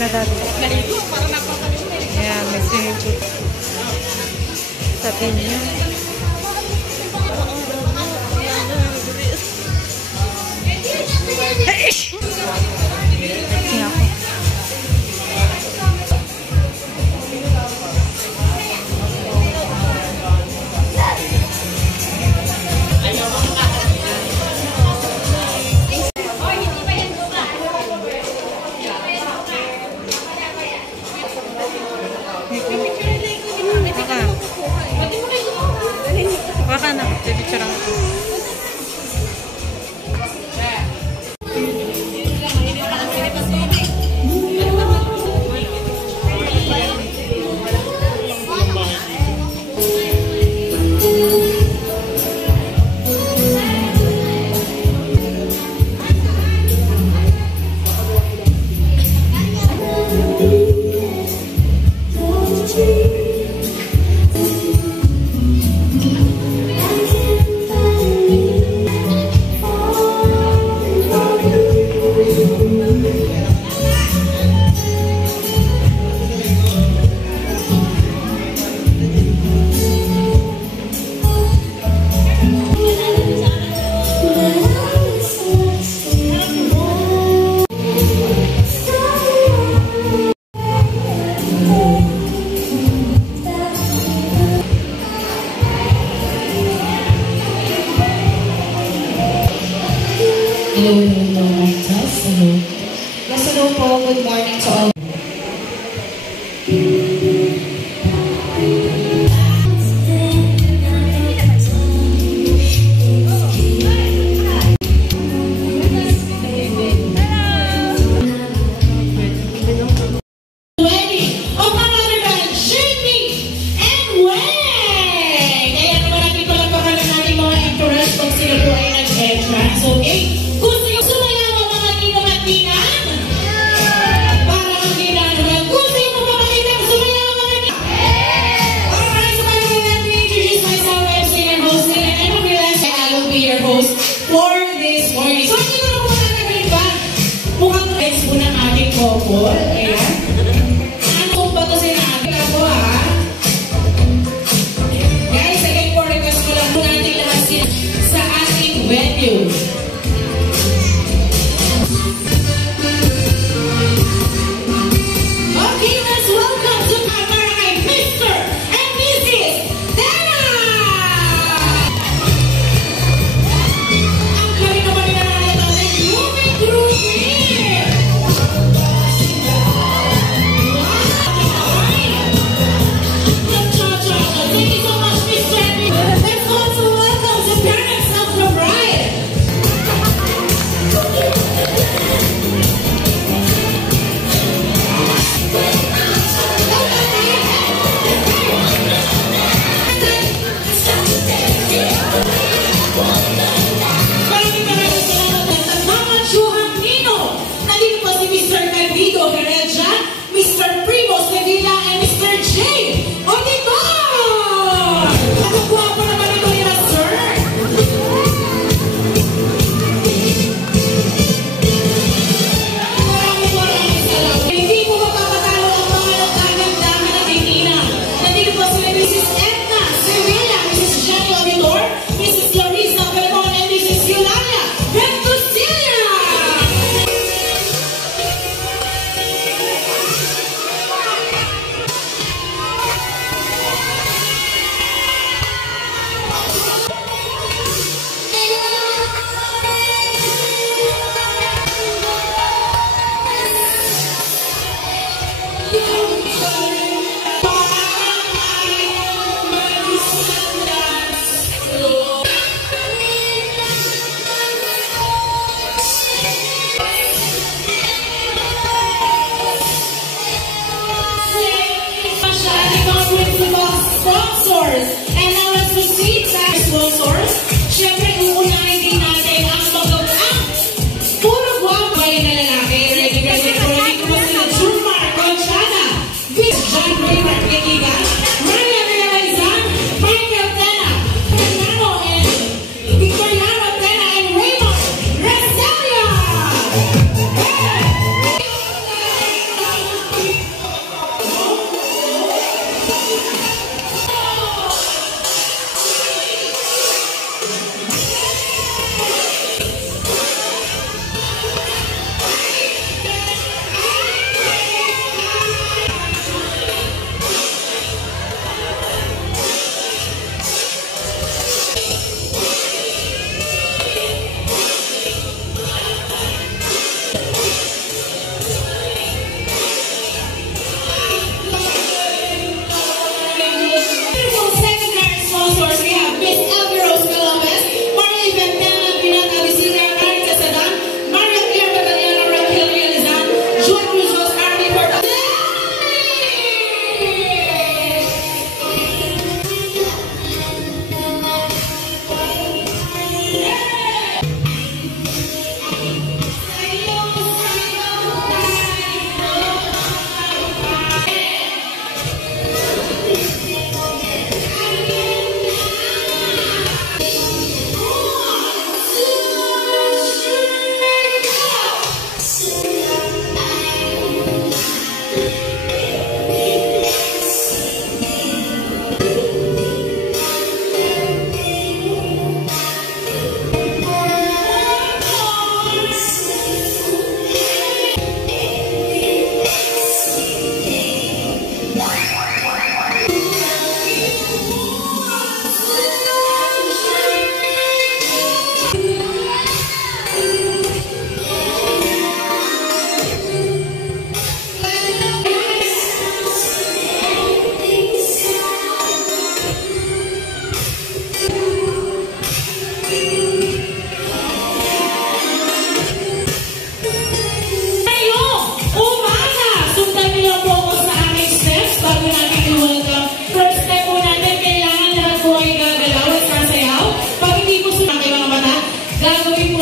na dati. Ayan, may swimming pool. Sa inyo. Hey! Tingnan ako. Baka na, picture ako. Hello po, good morning to all. For this morning. So, hindi ko po nagagawin ba? Mukhang rice po ng ating couple. Ayan. Ano ba ito sinabi ako, ha? Guys, second for request ko lang po natin lahat sa ating venue. Okay, let's welcome to Barangay Mr. and Mrs. Dana! Let's also welcome the parents of the bride.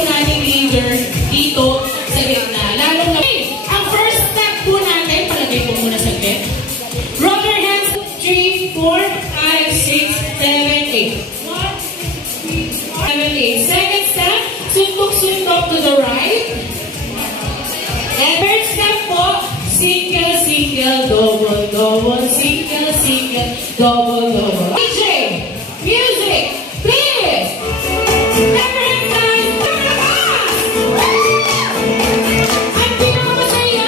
running leader dito sa gitna. Lalo na, ang first step po natin, palagay po muna sa bed. Roll your hands, 3, 4, 5, 6, 7, 8. 1, 2, 3, 4, 7, 8. Second step, suntok to the right. And third step po, single, single, double, double, single, single, double, double. DJ, music, please! Never have time, never have! Ang pinakamasaya!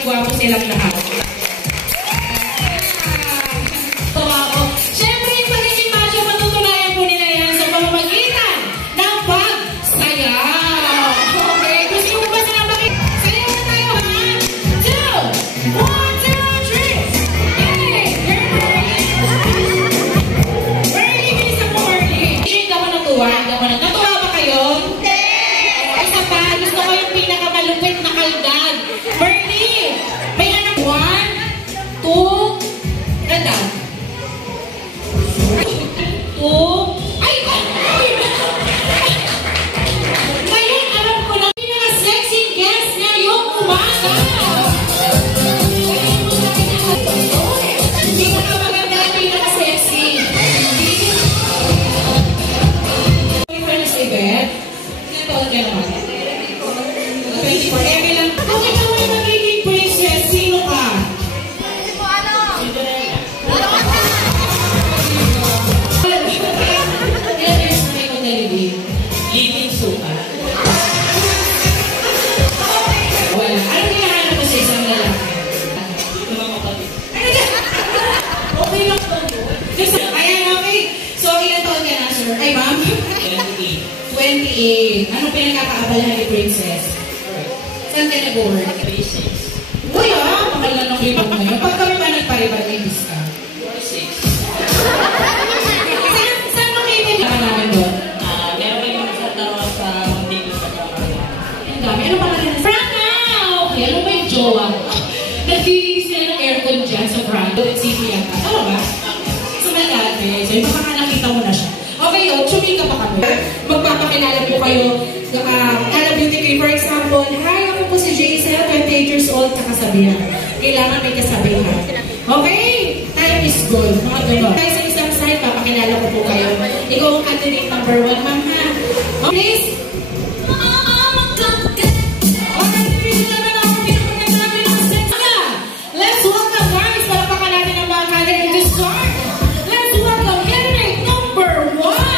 Gwapo silang lahat. Siyempre, yung pagiging macho, matutunayan po nila yan sa pamamagitan ng pagsayaw. Okay, gusto mo ba silang bakit? Sayaw na tayo, ha? 2, 1, 2, 3. Hey! Early, bilis ako early. Hindi ako natuwa. Natuwa ba kayo? Hindi! Isa pa, gusto ko yung pinakamalupit na kaldag. Bernie! May anak 1, 2, ganda. 2, ay! Ngayon, alam ko na pinaka-sexy guest ngayong umaga. Pinaka-maganda at pinaka-sexy. Boyfriend sa ibet. Ito, kaya naman. 24. Eme lang. Kung ikaw ay magiging princess, sino ka? Hindi ko alam. Living suka. Wala. Ano hinahanap mo sa isang lalaki? Okay lang po. Ayan, okay. So, ilan taon ka na, sir? Ay, ma'am? 28. Anong pinagkakaabalahan ni princess? Saan ka nag-work? Uy, mahal na ng libang ngayon. Pag kami ba nagparibad, may bis ka? 6. Saan mo kayo nila namin doon? Meron yung sa tawa sa dito sa kamara. Ang dami. Ano pala rin? Franca! Okay, ano ba yung jowa? Nagkikinis nila ng aircon dyan sa Franca. City yata. Tama ba? Sa Malate. So, yung baka nakita mo na siya. Okay, o, chumika pa kami. Magpapakilala po kayo Ala Beauty Cream. For example, hi, ako po si Jaisel, 28 years old, kakasabihan. Kailangan may kasabihan. Okay? Time is gold. Mga gano'n. Tayo sa isang side, papakilala ko po kayo. Ikaw ang candidate number 1, ma'am ha. Please. Let's welcome, guys. Palapakan natin ang mga candidate to start. Let's welcome candidate number 1.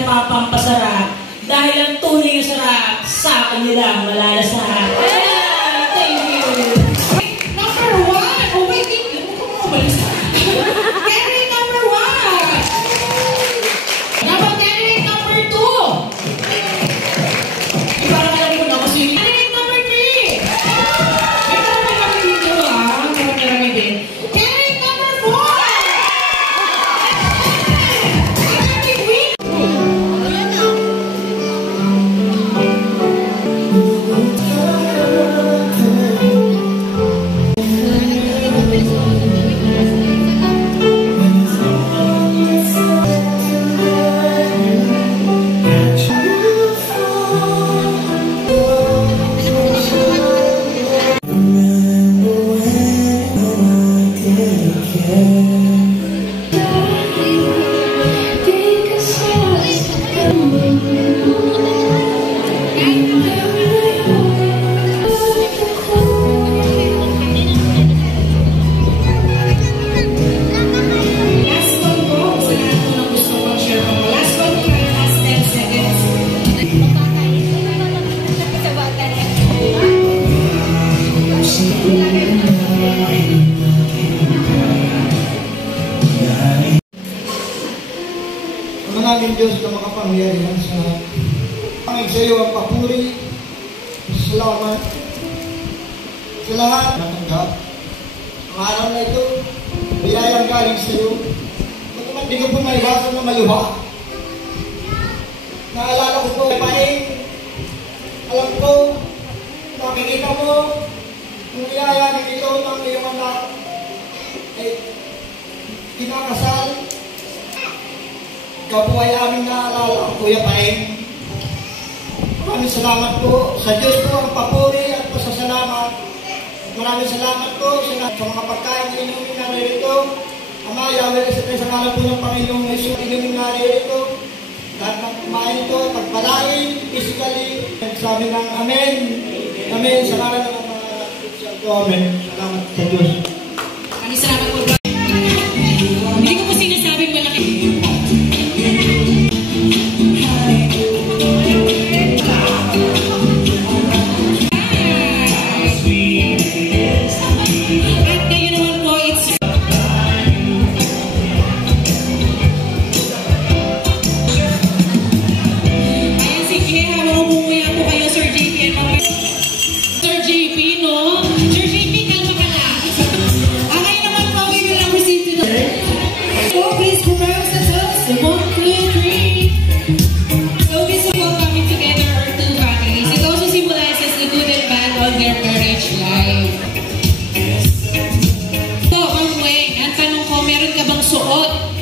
Papampasarap dahil ang tunay na sarap sa kanilang malalasap. Thank you. Number 1. Oh my God. Candidate number 1. Dapat candidate number 2. Parang alam ko na kasi. Candidate number 3. Ito naman kami dito Marami din. Candidate number 4. Manalangin Diyos na makapangyarihan sa pangig sa iyo ang papuri, salamat sa lahat na tanggap. Ang araw na ito, biyayang galing sa iyo. Pagkaman di ko po maiwasan na maluha. Naalala ko po, paing, alam ko, nakikita mo, yung biyaya ng ito ng iyong anak ay kinakasal. Ikaw po ay aming naalala, Kuya Paeng. Maraming salamat po. Sa Diyos po ang papuri at pasasalamat. Maraming salamat po sa mga pagkain na inumin naririto. Ama, Yahweh, sa ngalan po ng Panginoong Jesus, inumin naririto. Lahat ng kumain ito, pagpalain, physically, sabi ng Amen. Amen. Sa ngalan ng mga Amen. Salamat sa Diyos. Maraming salamat po. Hindi ko po sinasabing malaki. Sir JP, no? Sir JP, kalma ka lang. all their marriage life. So, Ma'am Weng, ang tanong ko, meron ka bang suot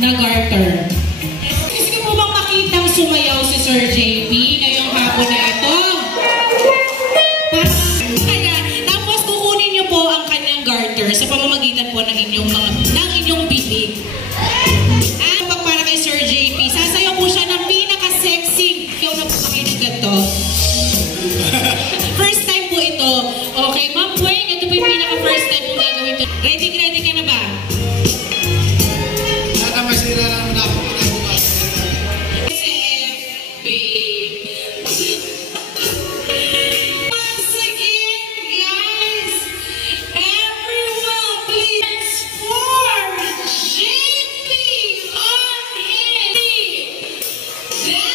na garter? Gusto mo bang makitang sumayaw si Sir JP ngayong hapon na ito? Kaya, tapos kukunin niyo po ang kanyang garter sa pamamagitan po ng inyong bibig. Para kay Sir JP, sasayaw po siya ng pinaka-sexy. Ikaw na po kayo ng ganito. First time po ito. Okay, Ma'am Weng, ito po yung pinaka-first time po gagawin ito. Ready ka na ba? Sana masira naman ako. Once again, guys, everyone please for JP on his dance.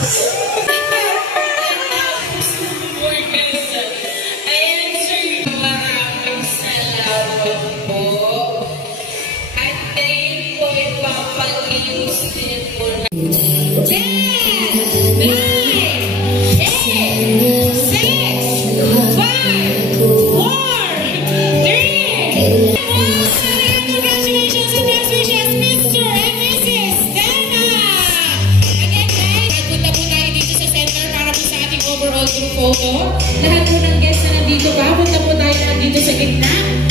Ayan, sir. Maraming salamat po. At ngayon po, ipapag-ius din po na 10, 9, 8, 7, 6, 5, 4, 3, congratulations and best wishes, Mr. and Mrs. Dana! Again guys, nagpunta po tayo dito sa center para po sa ating overall group photo. Lahat po ng guests na nandito pa, punta po tayo nandito sa gitna.